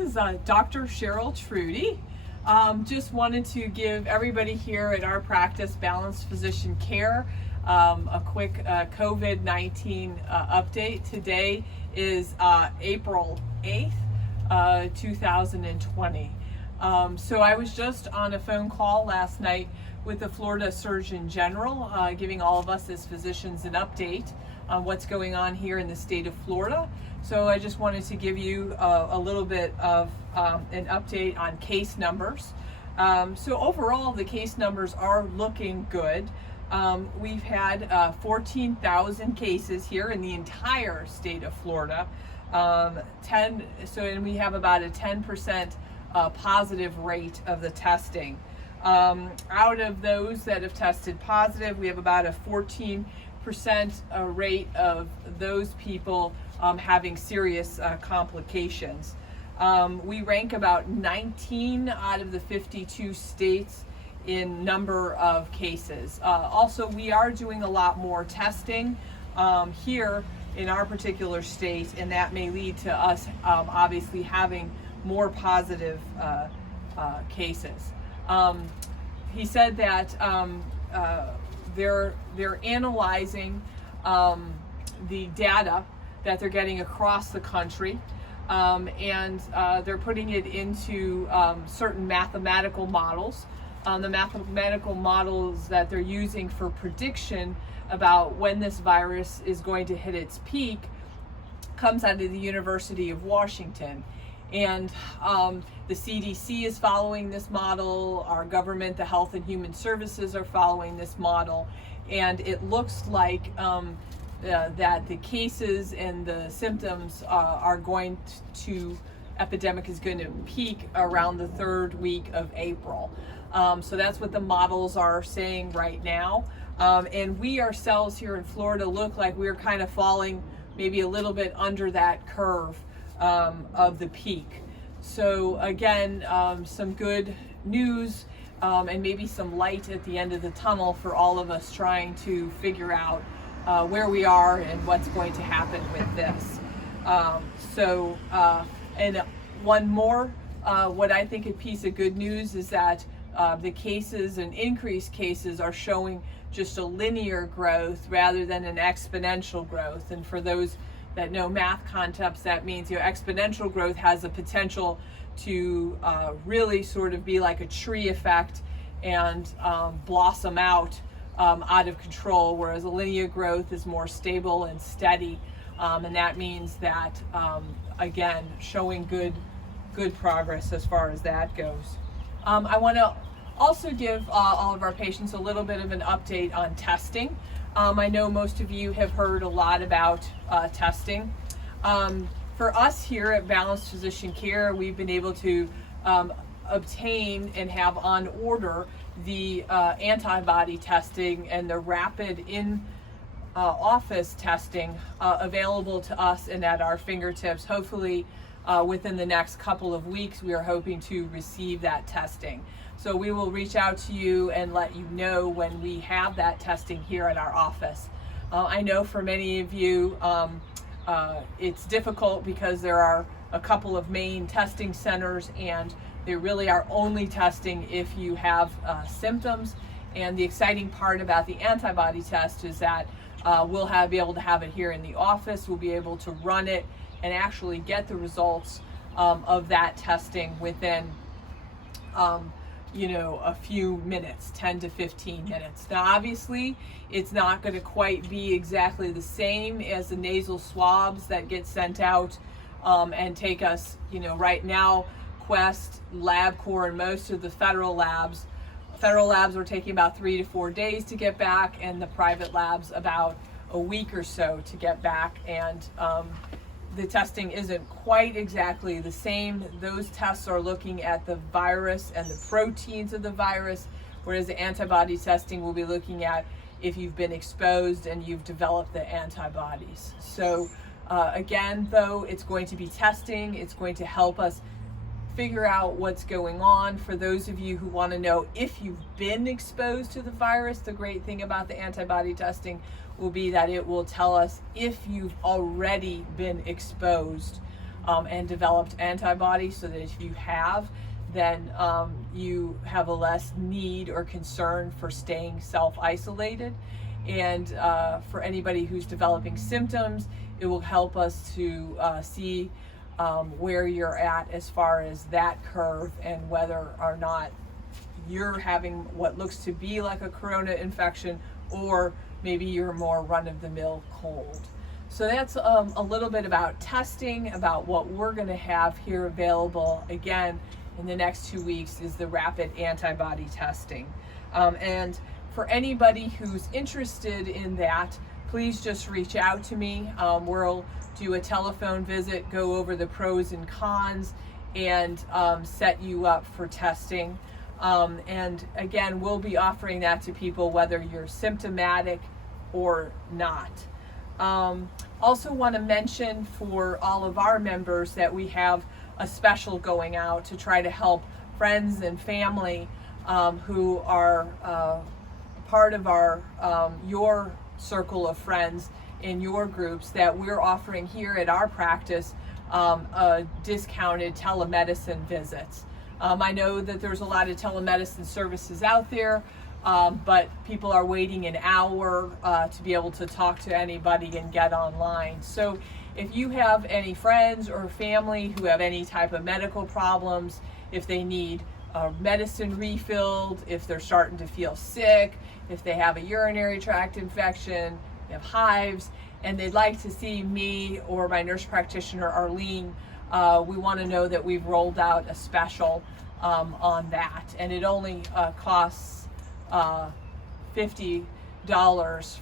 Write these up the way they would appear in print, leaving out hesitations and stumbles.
is Dr. Sharyl Truty. Just wanted to give everybody here at our practice, Balanced Physician Care, a quick COVID-19 update. Today is April 8th, 2020. So I was just on a phone call last night with the Florida Surgeon General, giving all of us as physicians an update on what's going on here in the state of Florida. So I just wanted to give you a little bit of an update on case numbers. So overall, the case numbers are looking good. We've had 14,000 cases here in the entire state of Florida. And we have about a 10% positive rate of the testing. Out of those that have tested positive, we have about a 14% rate of those people having serious complications. We rank about 19 out of the 52 states in number of cases. Also, we are doing a lot more testing here in our particular state, and that may lead to us obviously having more positive cases. He said that they're analyzing the data that they're getting across the country, and they're putting it into certain mathematical models. The mathematical models that they're using for prediction about when this virus is going to hit its peak comes out of the University of Washington. And the CDC is following this model, our government, the Health and Human Services are following this model, and it looks like that the cases and the symptoms epidemic is going to peak around the third week of April. So that's what the models are saying right now. And we ourselves here in Florida look like we're kind of falling maybe a little bit under that curve of the peak. So again, some good news and maybe some light at the end of the tunnel for all of us trying to figure out where we are and what's going to happen with this. And one more, what I think a piece of good news is that the cases and increased cases are showing just a linear growth rather than an exponential growth. And for those that know math concepts, that means exponential growth has the potential to really sort of be like a tree effect and blossom out of control, whereas a linear growth is more stable and steady, and that means that again, showing good progress as far as that goes. I want to also give all of our patients a little bit of an update on testing. I know most of you have heard a lot about testing. For us here at Balanced Physician Care, we've been able to obtain and have on order the antibody testing and the rapid in-office testing available to us and at our fingertips. Hopefully within the next couple of weeks, we are hoping to receive that testing. So we will reach out to you and let you know when we have that testing here at our office. I know for many of you, it's difficult because there are a couple of main testing centers and they really are only testing if you have symptoms. And the exciting part about the antibody test is that we'll be able to have it here in the office. We'll be able to run it and actually get the results of that testing within a few minutes, 10 to 15 minutes. Now, obviously, it's not going to quite be exactly the same as the nasal swabs that get sent out and take us, right now, Quest, LabCorp, and most of the federal labs are taking about 3 to 4 days to get back, and the private labs about a week or so to get back. And the testing isn't quite exactly the same. Those tests are looking at the virus and the proteins of the virus, whereas the antibody testing will be looking at if you've been exposed and you've developed the antibodies. So again, though, it's going to be testing. It's going to help us figure out what's going on. For those of you who want to know if you've been exposed to the virus, the great thing about the antibody testing will be that it will tell us if you've already been exposed and developed antibody, so that if you have, then you have a less need or concern for staying self-isolated. And for anybody who's developing symptoms, it will help us to see where you're at as far as that curve, and whether or not you're having what looks to be like a corona infection, or maybe you're more run-of-the-mill cold. So that's a little bit about testing, about what we're going to have here available again in the next 2 weeks is the rapid antibody testing. And for anybody who's interested in that, please just reach out to me. We'll do a telephone visit, go over the pros and cons, and set you up for testing. And again, we'll be offering that to people whether you're symptomatic or not. Also want to mention for all of our members that we have a special going out to try to help friends and family who are part of our your circle of friends in your groups, that we're offering here at our practice discounted telemedicine visits. I know that there's a lot of telemedicine services out there, but people are waiting an hour to be able to talk to anybody and get online. So if you have any friends or family who have any type of medical problems, if they need medicine refilled, if they're starting to feel sick, if they have a urinary tract infection, they have hives, and they'd like to see me or my nurse practitioner, Arlene, we want to know that we've rolled out a special on that. And it only costs $50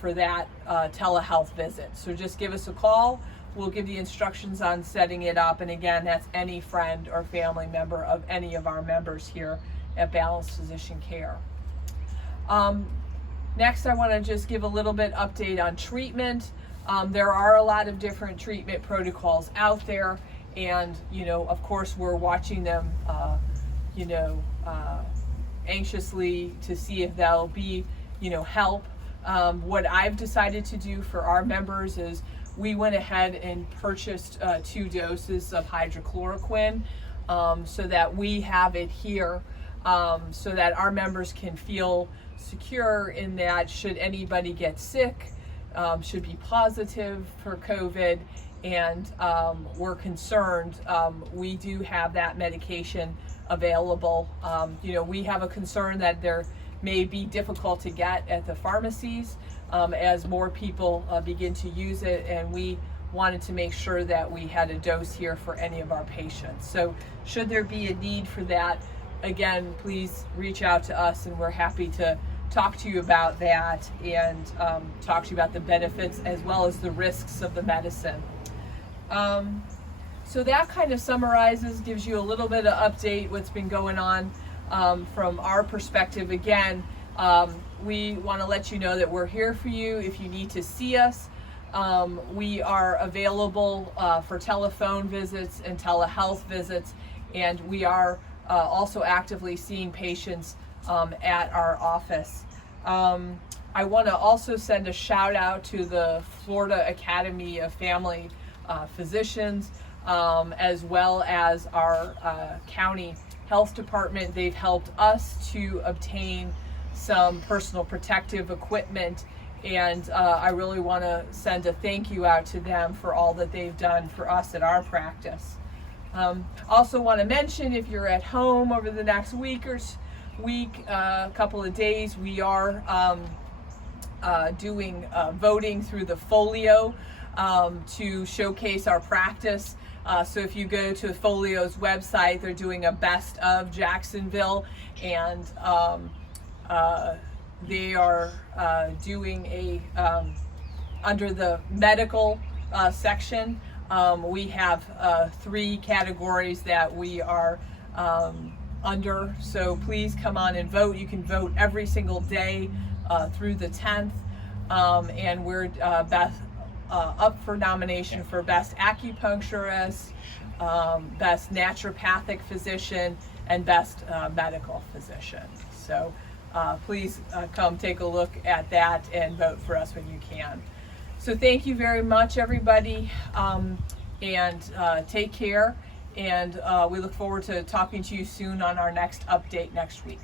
for that telehealth visit. So just give us a call. We'll give you instructions on setting it up. And again, that's any friend or family member of any of our members here at Balanced Physician Care. Next, I want to just give a little bit update on treatment. There are a lot of different treatment protocols out there, and of course, we're watching them anxiously to see if they'll be help. What I've decided to do for our members is we went ahead and purchased 2 doses of hydrochloroquine so that we have it here, so that our members can feel secure in that should anybody get sick, should be positive for COVID, and we're concerned, we do have that medication available. We have a concern that there may be difficult to get at the pharmacies as more people begin to use it, and we wanted to make sure that we had a dose here for any of our patients. So should there be a need for that, again, please reach out to us, and we're happy to talk to you about that and talk to you about the benefits as well as the risks of the medicine. So that kind of summarizes, gives you a little bit of update what's been going on from our perspective. Again, we want to let you know that we're here for you if you need to see us. We are available for telephone visits and telehealth visits, and we are also actively seeing patients at our office. I want to also send a shout out to the Florida Academy of Family Physicians, as well as our county health department. They've helped us to obtain some personal protective equipment, and I really want to send a thank you out to them for all that they've done for us at our practice. Also want to mention, if you're at home over the next week, couple of days, we are doing voting through the folio to showcase our practice. So if you go to Folio's website, they're doing a best of Jacksonville, and they are doing a under the medical section. We have 3 categories that we are under, so please come on and vote. You can vote every single day through the 10th, and we're up for nomination for best acupuncturist, best naturopathic physician, and best medical physician. So please come take a look at that and vote for us when you can. So thank you very much, everybody. and take care. And we look forward to talking to you soon on our next update next week.